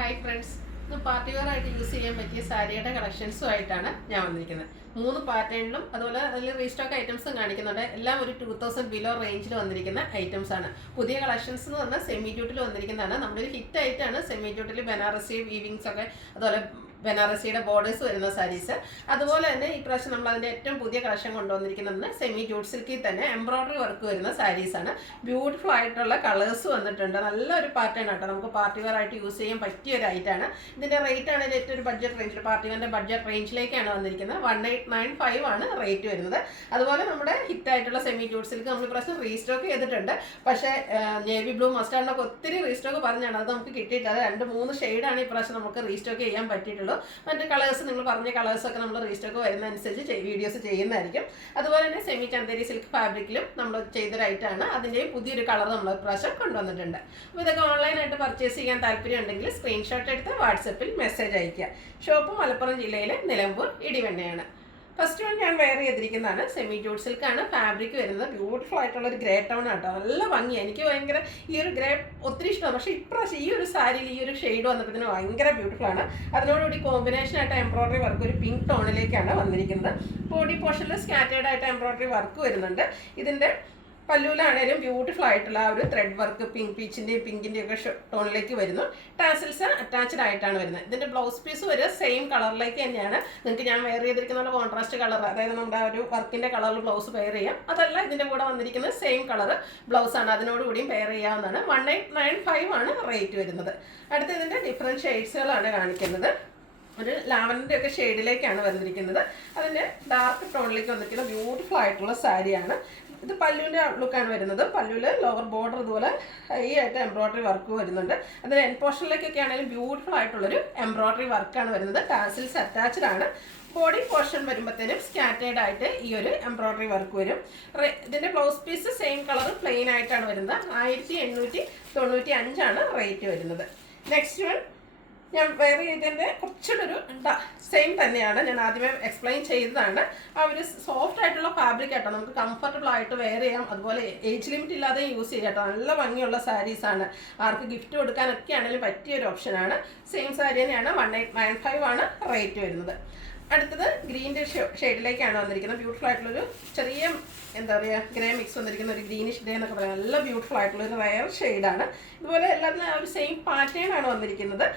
Hi friends, ഇന്ന് party wear ആയിട്ട് use ചെയ്യാൻ പറ്റിയ സാരിയുടെ കളക്ഷൻസുമായിട്ടാണ് ഞാൻ വന്നിരിക്കുന്നത്. 3 പാറ്റേണിലും അതുപോലെ അതിൽ റീസ്റ്റോക്ക് ഐറ്റംസും കാണിക്കുന്നുണ്ട്. എല്ലാം ഒരു 2000 ബിലോ റേഞ്ചിൽ വന്നിരിക്കുന്ന ഐറ്റംസ് ആണ്. പുതിയ കളക്ഷൻസ് എന്ന് പറഞ്ഞാൽ സെമി ജൂട്ടിൽ വന്നിരിക്കുന്നതാണ്. നമ്മുടെ ഒരു ഹിറ്റ് ആയിട്ടാണ് സെമി ജൂട്ടിൽ ബനാറസി വീവിങ്സ് ഒക്കെ, അതുപോലെ ബനാറസിയുടെ ബോർഡേഴ്സ് വരുന്ന സാരീസ്. അതുപോലെ തന്നെ ഈ പ്രാവശ്യം നമ്മൾ അതിൻ്റെ ഏറ്റവും പുതിയ കളക്ഷൻ കൊണ്ടുവന്നിരിക്കുന്നത് സെമി ജൂട്ട് സിൽക്കിൽ തന്നെ എംബ്രോയ്ഡറി വർക്ക് വരുന്ന സാരീസാണ്. ബ്യൂട്ടിഫുൾ ആയിട്ടുള്ള കളേഴ്സ് വന്നിട്ടുണ്ട്. നല്ലൊരു പാറ്റേൺ ആട്ടോ, നമുക്ക് പാർട്ടി വെയർ ആയിട്ട് യൂസ് ചെയ്യാൻ പറ്റിയ ഒരു ഐറ്റാണ്. ഇതിൻ്റെ റേറ്റ് ആണെങ്കിൽ ഏറ്റവും ഒരു ബഡ്ജറ്റ് റേഞ്ചിൽ, പാർട്ടി വെയറിൻ്റെ ബഡ്ജറ്റ് റേഞ്ചിലേക്കാണ് വന്നിരിക്കുന്നത്. 1895 ആണ് റേറ്റ് വരുന്നത്. അതുപോലെ നമ്മുടെ ഹിറ്റ് ആയിട്ടുള്ള സെമി ജൂട്ട് സിൽക്ക് നമ്മൾ പ്രാവശ്യം റീസ്റ്റോക്ക് ചെയ്തിട്ടുണ്ട്. പക്ഷേ നേവി ബ്ലൂ മസ്റ്റാർഡിനൊക്കെ ഒത്തിരി റീസ്റ്റോക്ക് പറഞ്ഞാണ്, അത് നമുക്ക് കിട്ടിയിട്ടില്ല. 2-3 ഷെയ്ഡാണ് ഈ പ്രാവശ്യം നമുക്ക് റീസ്റ്റോക്ക് ചെയ്യാൻ പറ്റിയിട്ടുള്ളൂ. മറ്റ് കളേഴ്സ് നിങ്ങൾ പറഞ്ഞ കളേഴ്സൊക്കെ നമ്മൾ റീസ്റ്റോക്ക് വരുന്നതനുസരിച്ച് വീഡിയോസ് ചെയ്യുന്നതായിരിക്കും. അതുപോലെ തന്നെ സെമി ചന്തേരി സിൽക്ക് ഫാബ്രിക്കിലും നമ്മൾ ചെയ്തൊരൈറ്റാണ്. അതിൻ്റെയും പുതിയൊരു കളർ നമ്മൾ ഇപ്രാവശ്യം കൊണ്ടുവന്നിട്ടുണ്ട്. അപ്പോൾ ഇതൊക്കെ ഓൺലൈനായിട്ട് പർച്ചേസ് ചെയ്യാൻ താല്പര്യം ഉണ്ടെങ്കിൽ സ്ക്രീൻഷോട്ട് എടുത്ത് വാട്സപ്പിൽ മെസ്സേജ് അയയ്ക്കുക. ഷോപ്പ് മലപ്പുറം ജില്ലയിലെ നിലമ്പൂർ ഇടിവെണ്ണയാണ്. ഫസ്റ്റ് വൺ ഞാൻ വെയർ ചെയ്തിരിക്കുന്നതാണ് സെമി ജൂട്ട് സിൽക്കാണ്. ഫാബ്രിക് വരുന്നത് ബ്യൂട്ടിഫുൾ ആയിട്ടുള്ള ഒരു ഗ്രേ ടൗൺ ആട്ടോ. നല്ല ഭംഗിയാണ്. എനിക്ക് ഭയങ്കര ഈ ഒരു ഗ്രേ ഒത്തിരി ഇഷ്ടമാണ്. പക്ഷേ ഇപ്രാവശ്യം ഈ ഒരു സാരിയിൽ ഈ ഒരു ഷെയ്ഡ് വന്നപ്പോഴത്തേന് ഭയങ്കര ബ്യൂട്ടിഫുൾ ആണ്. അതിനോടുകൂടി കോമ്പിനേഷൻ ആയിട്ട് എംബ്രോയ്ഡറി വർക്ക് ഒരു പിങ്ക് ടോണിലേക്കാണ് വന്നിരിക്കുന്നത്. ബോഡി പോർഷനിൽ സ്കാറ്റേർഡ് ആയിട്ട് എംബ്രോയ്ഡറി വർക്ക് വരുന്നുണ്ട്. ഇതിൻ്റെ പല്ലൂലാണേലും ബ്യൂട്ടിഫുൾ ആയിട്ടുള്ള ആ ഒരു ത്രെഡ് വർക്ക് പിങ്ക് പീച്ചിൻ്റെയും പിങ്കിൻ്റെയും ഒക്കെ ടോണിലേക്ക് വരുന്നു. ടാസിൽസ് അറ്റാച്ച്ഡ് ആയിട്ടാണ് വരുന്നത്. ഇതിൻ്റെ ബ്ലൗസ് പീസ് വരെ സെയിം കളറിലേക്ക് തന്നെയാണ്. നിങ്ങൾക്ക് ഞാൻ വെയർ ചെയ്തിരിക്കുന്ന കോൺട്രാസ്റ്റ് കളർ, അതായത് നമ്മുടെ ആ ഒരു വർക്കിൻ്റെ കളറിൽ ബ്ലൗസ് പെയർ ചെയ്യാം. അതല്ല, ഇതിൻ്റെ കൂടെ വന്നിരിക്കുന്നത് സെയിം കളർ ബ്ലൗസാണ്, അതിനോടുകൂടിയും പെയർ ചെയ്യാവുന്നതാണ്. 1895 ആണ് റേറ്റ് വരുന്നത്. അടുത്ത ഇതിൻ്റെ ഡിഫറെൻറ്റ് ഷെയ്ഡ്സുകളാണ് കാണിക്കുന്നത്. ഒരു ലാവൻഡറിൻ്റെ ഒക്കെ ഷെയ്ഡിലേക്കാണ് വന്നിരിക്കുന്നത്. അതിൻ്റെ ഡാർക്ക് ടോണിലേക്ക് വന്നിരിക്കുന്ന ബ്യൂട്ടിഫുൾ ആയിട്ടുള്ള സാരിയാണ്. ഇത് പല്ലുവിൻ്റെ ലുക്കാണ് വരുന്നത്. പല്ലുവിൽ ലോവർ ബോർഡർ ഇതുപോലെ ഹൈ ആയിട്ട് എംബ്രോയ്ഡറി വർക്ക് വരുന്നുണ്ട്. അതിന് എൻ പോർഷനിലേക്കൊക്കെ ആണെങ്കിലും ബ്യൂട്ടിഫുൾ ആയിട്ടുള്ളൊരു എംബ്രോയ്ഡറി വർക്കാണ് വരുന്നത്. ടാസിൽസ് അറ്റാച്ച്ഡ് ആണ്. ബോഡി പോർഷൻ വരുമ്പോഴത്തേനും സ്കാറ്റേർഡ് ആയിട്ട് ഈ ഒരു എംബ്രോയ്ഡറി വർക്ക് വരും. ഇതിൻ്റെ blouse piece same colour plain ആയിട്ടാണ് വരുന്നത്. 1895 ആണ് റേറ്റ് വരുന്നത്. നെക്സ്റ്റ് വൺ ഞാൻ വെയർ ചെയ്തതിൻ്റെ കുറച്ചുകൂടെ ഒരു സെയിം തന്നെയാണ്, ഞാൻ ആദ്യമേ എക്സ്പ്ലെയിൻ ചെയ്തതാണ്. ആ ഒരു സോഫ്റ്റ് ആയിട്ടുള്ള ഫാബ്രിക് ആട്ടോ, നമുക്ക് കംഫർട്ടബിൾ ആയിട്ട് വെയർ ചെയ്യാം. അതുപോലെ ഏജ് ലിമിറ്റ് ഇല്ലാതെ യൂസ് ചെയ്യാം കേട്ടോ. നല്ല ഭംഗിയുള്ള സാരീസാണ്. ആർക്ക് ഗിഫ്റ്റ് കൊടുക്കാനൊക്കെ ആണെങ്കിലും പറ്റിയൊരു ഓപ്ഷനാണ്. സെയിം സാരി തന്നെയാണ്. 1895 ആണ് റേറ്റ് വരുന്നത്. അടുത്തത് ഗ്രീൻ്റെ ഷെയ്ഡിലേക്കാണ് വന്നിരിക്കുന്നത്. ബ്യൂട്ടിഫുൾ ആയിട്ടുള്ളൊരു ചെറിയ എന്താ പറയുക ഗ്രേ മിക്സ് വന്നിരിക്കുന്ന ഒരു ഗ്രീനിഷ് ഗ്രേ എന്നൊക്കെ പറയാം. നല്ല ബ്യൂട്ടിഫുൾ ആയിട്ടുള്ളൊരു റയർ ഷെയ്ഡാണ്. ഇതുപോലെ എല്ലാത്തിനും ആ ഒരു സെയിം പാറ്റേൺ ആണ് വന്നിരിക്കുന്നത്.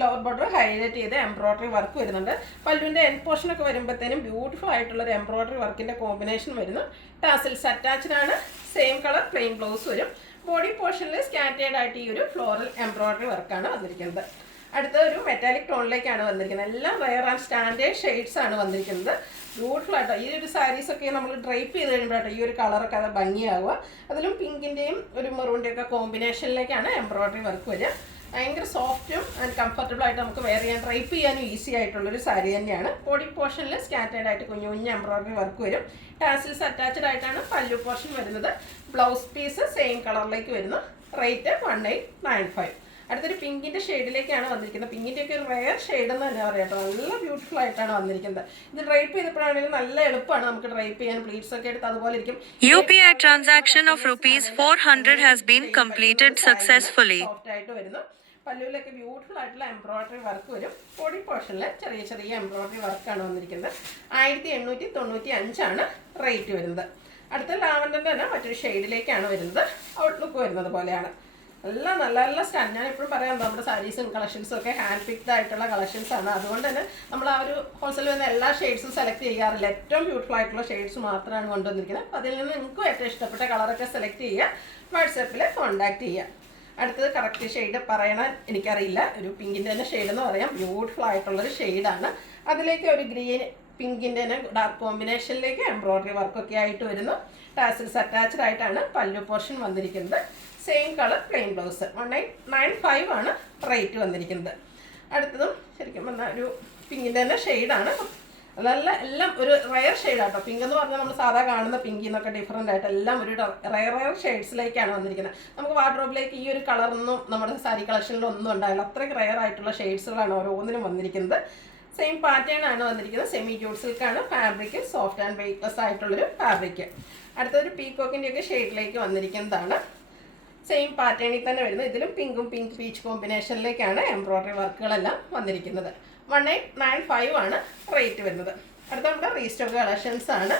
ലോവർ ബോർഡർ ഹൈലൈറ്റ് ചെയ്ത് എംബ്രോയ്ഡറി വർക്ക് വരുന്നുണ്ട്. പല്ലുവിൻ്റെ എൻ പോർഷനൊക്കെ വരുമ്പോഴത്തേനും ബ്യൂട്ടിഫുൾ ആയിട്ടുള്ള ഒരു എംബ്രോയ്ഡറി വർക്കിൻ്റെ കോമ്പിനേഷൻ വരുന്നു. ടാസിൽസ് അറ്റാച്ച്ഡ് ആണ്. സെയിം കളർ പ്ലെയിൻ ബ്ലൗസ് വരും. ബോഡി പോർഷനിൽ സ്കാറ്റേർഡ് ആയിട്ട് ഈ ഒരു ഫ്ലോറൽ എംബ്രോയ്ഡറി വർക്കാണ് വന്നിരിക്കുന്നത്. അടുത്ത ഒരു മെറ്റാലിക് ടോണിലേക്കാണ് വന്നിരിക്കുന്നത്. എല്ലാം റയർ ആൻഡ് സ്റ്റാൻഡേർഡ് ഷെയ്ഡ്സ് ആണ് വന്നിരിക്കുന്നത്. ബ്യൂട്ടിഫുൾ ആട്ടോ. ഈ ഒരു സാരീസൊക്കെ നമ്മൾ ഡ്രൈപ്പ് ചെയ്ത് കഴിയുമ്പോഴാട്ടോ ഈ ഒരു കളറൊക്കെ അത് ഭംഗിയാവുക. അതിലും പിങ്കിൻ്റെയും ഒരു മെറൂണിൻ്റെയും ഒക്കെ കോമ്പിനേഷനിലേക്കാണ് എംബ്രോയ്ഡറി വർക്ക് വരിക. ഭയങ്കര സോഫ്റ്റും ആൻഡ് കംഫർട്ടബിൾ ആയിട്ട് നമുക്ക് വെയർ ചെയ്യാൻ, ഡ്രൈപ്പ് ചെയ്യാനും ഈസി ആയിട്ടുള്ളൊരു സാരി തന്നെയാണ്. ബോഡി പോർഷനിൽ സ്കാറ്റേർഡ് ആയിട്ട് കുഞ്ഞു കുഞ്ഞ് എംബ്രോയ്ഡറി വർക്ക് വരും. ടാസിൽസ് അറ്റാച്ച്ഡ് ആയിട്ടാണ് പല്ലു പോർഷൻ വരുന്നത്. ബ്ലൗസ് പീസ് സെയിം കളറിലേക്ക് വരുന്നു. റേറ്റ് 1895. അടുത്തൊരു പിങ്കിൻ്റെ ഷെയ്ഡിലേക്കാണ് വന്നിരിക്കുന്നത്. പിങ്കിൻ്റെയൊക്കെ ഒരു റെയർ ഷെയ്ഡ് എന്ന് തന്നെ പറയാം കേട്ടോ. നല്ല ബ്യൂട്ടിഫുൾ ആയിട്ടാണ് വന്നിരിക്കുന്നത്. ഇത് ഡ്രൈപ്പ് ചെയ്തപ്പോഴാണെങ്കിലും നല്ല എളുപ്പമാണ് നമുക്ക് ഡ്രൈപ്പ് ചെയ്യാൻ. പ്ലീറ്റ്സ് ഒക്കെ എടുത്ത് അതുപോലെ ഇരിക്കും. UPI transaction of ₹400 has been completed successfully. Soft ആയിട്ട് വരുന്നു. പല്ലുവിലൊക്കെ ബ്യൂട്ടിഫുൾ ആയിട്ടുള്ള എംബ്രോയ്ഡറി വർക്ക് വരും. ബോഡി പോർഷനിൽ ചെറിയ ചെറിയ എംബ്രോയ്ഡറി വർക്കാണ് വന്നിരിക്കുന്നത്. 1895 ആണ് റേറ്റ് വരുന്നത്. അടുത്ത ലാവൻഡറിൻ്റെ തന്നെ മറ്റൊരു ഷെയ്ഡിലേക്കാണ് വരുന്നത്. ഔട്ട്ലുക്ക് വരുന്നത് പോലെയാണ്. എല്ലാം നല്ല നല്ല സ്റ്റാൻഡ്. ഞാൻ എപ്പോഴും പറയാം, നമ്മുടെ സാരീസും കളക്ഷൻസും ഒക്കെ ഹാൻഡ് പിക്ഡ് ആയിട്ടുള്ള കളക്ഷൻസാണ്. അതുകൊണ്ട് തന്നെ നമ്മൾ ആ ഒരു ഹോൾസെയിൽ വരുന്ന എല്ലാ ഷെയ്ഡ്സും സെലക്ട് ചെയ്യാറില്ല. ഏറ്റവും ബ്യൂട്ടിഫുൾ ആയിട്ടുള്ള ഷെയ്ഡ്സ് മാത്രമാണ് കൊണ്ടുവന്നിരിക്കുന്നത്. അപ്പോൾ അതിൽ നിന്ന് നിങ്ങൾക്ക് ഏറ്റവും ഇഷ്ടപ്പെട്ട കളറൊക്കെ സെലക്ട് ചെയ്യുക. വാട്സാപ്പിൽ കോൺടാക്ട് ചെയ്യുക. അടുത്തത് കറക്റ്റ് ഷെയ്ഡ് പറയണ എനിക്കറിയില്ല. ഒരു പിങ്കിൻ്റെ തന്നെ ഷെയ്ഡ് എന്ന് പറയാം. ബ്യൂട്ടിഫുൾ ആയിട്ടുള്ളൊരു ഷെയ്ഡാണ്. അതിലേക്ക് ഒരു ഗ്രീൻ പിങ്കിൻ്റെ തന്നെ ഡാർക്ക് കോമ്പിനേഷനിലേക്ക് എംബ്രോയ്ഡറി വർക്കൊക്കെ ആയിട്ട് വരുന്നു. ടാസിൽസ് അറ്റാച്ച്ഡ് ആയിട്ടാണ് പല്ലു പോർഷൻ വന്നിരിക്കുന്നത്. Same colour plain blouse. 1895 ആണ് റേറ്റ് വന്നിരിക്കുന്നത്. അടുത്തതും ശരിക്കും പറഞ്ഞാൽ ഒരു പിങ്കിൻ്റെ തന്നെ ഷെയ്ഡാണ്. നല്ല എല്ലാം ഒരു റയർ ഷെയ്ഡാട്ടോ. പിങ്ക് എന്ന് പറഞ്ഞാൽ നമ്മൾ സാധാ കാണുന്ന പിങ്കിൽ നിന്നൊക്കെ ഡിഫറൻ്റ് ആയിട്ട് എല്ലാം ഒരു റയർ ഷെയ്ഡ്സിലേക്കാണ് വന്നിരിക്കുന്നത്. നമുക്ക് വാർഡ്രോബിലേക്ക് ഈ ഒരു കളറൊന്നും നമ്മുടെ സാരി കളക്ഷനിലൊന്നും ഉണ്ടാവില്ല. അത്രയ്ക്ക് റയർ ആയിട്ടുള്ള ഷെയ്ഡ്സുകളാണ് ഓരോന്നിനും വന്നിരിക്കുന്നത്. സെയിം പാറ്റേൺ ആണ് വന്നിരിക്കുന്നത്. സെമി ജൂട്ട് സിൽക്കാണ് ഫാബ്രിക്. സോഫ്റ്റ് ആൻഡ് വെയ്റ്റ്ലെസ് ആയിട്ടുള്ളൊരു ഫാബ്രിക്. അടുത്തൊരു പീകോക്കിൻ്റെയൊക്കെ ഷെയ്ഡിലേക്ക് വന്നിരിക്കുന്നതാണ്. സെയിം പാറ്റേണിൽ തന്നെ വരുന്നത്. ഇതിലും പിങ്കും പിങ്ക് പീച്ച് കോമ്പിനേഷനിലേക്കാണ് എംബ്രോയ്ഡറി വർക്കുകളെല്ലാം വന്നിരിക്കുന്നത്. 1895 ആണ് റേറ്റ് വരുന്നത്. അടുത്ത നമ്മുടെ റീസ്റ്റോക്ക് കളക്ഷൻസ് ആണ്.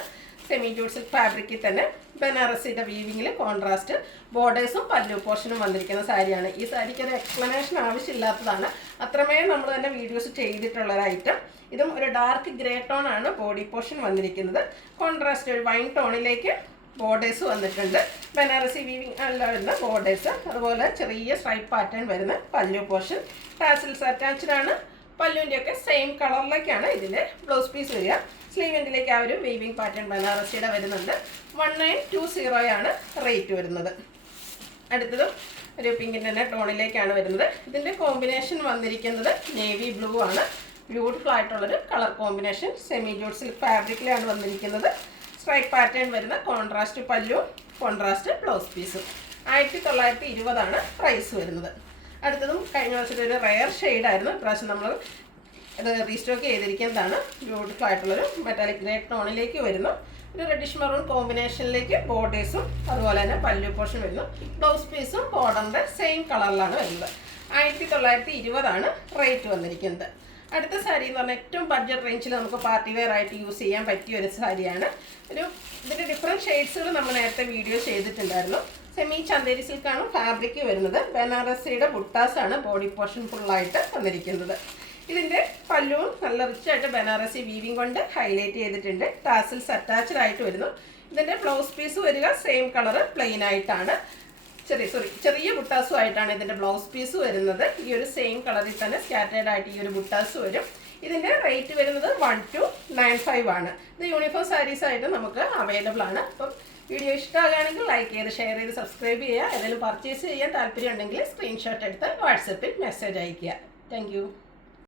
സെമി ജൂട്ട് സിൽക്ക് ഫാബ്രിക്കിൽ തന്നെ ബനാറസിയുടെ വീവിങ്ങിൽ കോൺട്രാസ്റ്റ് ബോർഡേഴ്സും പല്ലു പോർഷനും വന്നിരിക്കുന്ന സാരിയാണ്. ഈ സാരിക്ക് ഒരു എക്സ്പ്ലനേഷൻ ആവശ്യമില്ലാത്തതാണ്, അത്രമേൽ നമ്മൾ തന്നെ വീഡിയോസ് ചെയ്തിട്ടുള്ള ഒരു ഐറ്റം. ഇതും ഒരു ഡാർക്ക് ഗ്രേ ടോൺ ആണ് ബോഡി പോർഷൻ വന്നിരിക്കുന്നത്. കോൺട്രാസ്റ്റ് ഒരു വൈൻ ടോണിലേക്ക് ബോർഡേഴ്സ് വന്നിട്ടുണ്ട്. ബനാറസി വീവിങ് അല്ല വരുന്ന ബോർഡേഴ്സ്, അതുപോലെ ചെറിയ സ്ട്രൈപ്പ് പാറ്റേൺ വരുന്ന പല്ലു പോർഷൻ. ടാസിൽസ് അറ്റാച്ച്ഡ് ആണ്. പല്ലുവിൻ്റെയൊക്കെ സെയിം കളറിലേക്കാണ് ഇതിൻ്റെ ബ്ലൗസ് പീസ് വരിക. സ്ലീവിൻ്റിലേക്ക് ആ ഒരു വീവിങ് പാറ്റേൺ ബനാറസിയുടെ വരുന്നുണ്ട്. 1920 ആണ് റേറ്റ് വരുന്നത്. അടുത്തതും ഒരു പിങ്കിൻ്റെ തന്നെ ടോണിലേക്കാണ് വരുന്നത്. ഇതിൻ്റെ കോമ്പിനേഷൻ വന്നിരിക്കുന്നത് നേവി ബ്ലൂ ആണ്. ബ്യൂട്ടിഫുൾ ആയിട്ടുള്ളൊരു colour combination. Semi jute silk ഫാബ്രിക്കിലാണ് വന്നിരിക്കുന്നത്. സ്ട്രൈപ്പ് പാറ്റേൺ വരുന്ന കോൺട്രാസ്റ്റ് പല്ലു, കോൺട്രാസ്റ്റ് ബ്ലൗസ് പീസും. 1920 ആണ് പ്രൈസ് വരുന്നത്. അടുത്തതും കഴിഞ്ഞ വർഷത്തെ ഒരു റെയർ ഷെയ്ഡായിരുന്നു. ഇപ്രാവശ്യം നമ്മൾ ഇത് റീസ്റ്റോക്ക് ചെയ്തിരിക്കുന്നതാണ്. ബ്യൂട്ടിഫുൾ ആയിട്ടുള്ളൊരു മെറ്റാലിക് ഗ്രേ ടോണിലേക്ക് വരുന്നു. ഒരു റെഡിഷ് മെറൂൺ കോമ്പിനേഷനിലേക്ക് ബോർഡേഴ്സും അതുപോലെ തന്നെ പല്ലു പോർഷൻ വരുന്നു. ബ്ലൗസ് പീസും ബോർഡറിൻ്റെ സെയിം കളറിലാണ് വരുന്നത്. 1920 ആണ് റേറ്റ് വന്നിരിക്കുന്നത്. അടുത്ത സാരി എന്ന് പറഞ്ഞാൽ ഏറ്റവും ബഡ്ജറ്റ് റേഞ്ചിൽ നമുക്ക് പാർട്ടി വെയർ ആയിട്ട് യൂസ് ചെയ്യാൻ പറ്റിയ ഒരു സാരിയാണ്. ഇതിൻ്റെ ഡിഫറെൻറ്റ് ഷെയ്ഡ്സുകൾ നമ്മൾ നേരത്തെ വീഡിയോ ചെയ്തിട്ടുണ്ടായിരുന്നു. സെമി ചന്തേരി സിൽക്കാണ് ഫാബ്രിക് വരുന്നത്. ബനാറസിയുടെ ബുട്ടാസാണ് ബോഡി പോർഷൻ ഫുള്ളായിട്ട് വന്നിരിക്കുന്നത്. ഇതിൻ്റെ പല്ലുവും നല്ല റിച്ചായിട്ട് ബനാറസി വീവിങ് കൊണ്ട് ഹൈലൈറ്റ് ചെയ്തിട്ടുണ്ട്. ടാസിൽസ് അറ്റാച്ച്ഡ് ആയിട്ട് വരുന്നു. ഇതിൻ്റെ ബ്ലൗസ് പീസ് വരിക സെയിം കളർ പ്ലെയിൻ ആയിട്ടാണ്. ചെറിയ ബുട്ടാസും ആയിട്ടാണ് ഇതിൻ്റെ ബ്ലൗസ് പീസ് വരുന്നത്. ഈ ഒരു സെയിം കളറിൽ തന്നെ സ്കാറ്റേർഡ് ആയിട്ട് ഈ ഒരു ബുട്ടാസ് വരും. ഇതിൻ്റെ റേറ്റ് വരുന്നത് 1295 ആണ്. ഇത് യൂണിഫോം സാരീസ് ആയിട്ട് നമുക്ക് അവൈലബിൾ ആണ്. അപ്പം വീഡിയോ ഇഷ്ടമാകുകയാണെങ്കിൽ ലൈക്ക് ചെയ്ത് ഷെയർ ചെയ്ത് സബ്സ്ക്രൈബ് ചെയ്യുക. ഏതെങ്കിലും പർച്ചേസ് ചെയ്യാൻ താല്പര്യം ഉണ്ടെങ്കിൽ സ്ക്രീൻഷോട്ട് എടുത്ത് വാട്സപ്പിൽ മെസ്സേജ് അയയ്ക്കുക. താങ്ക്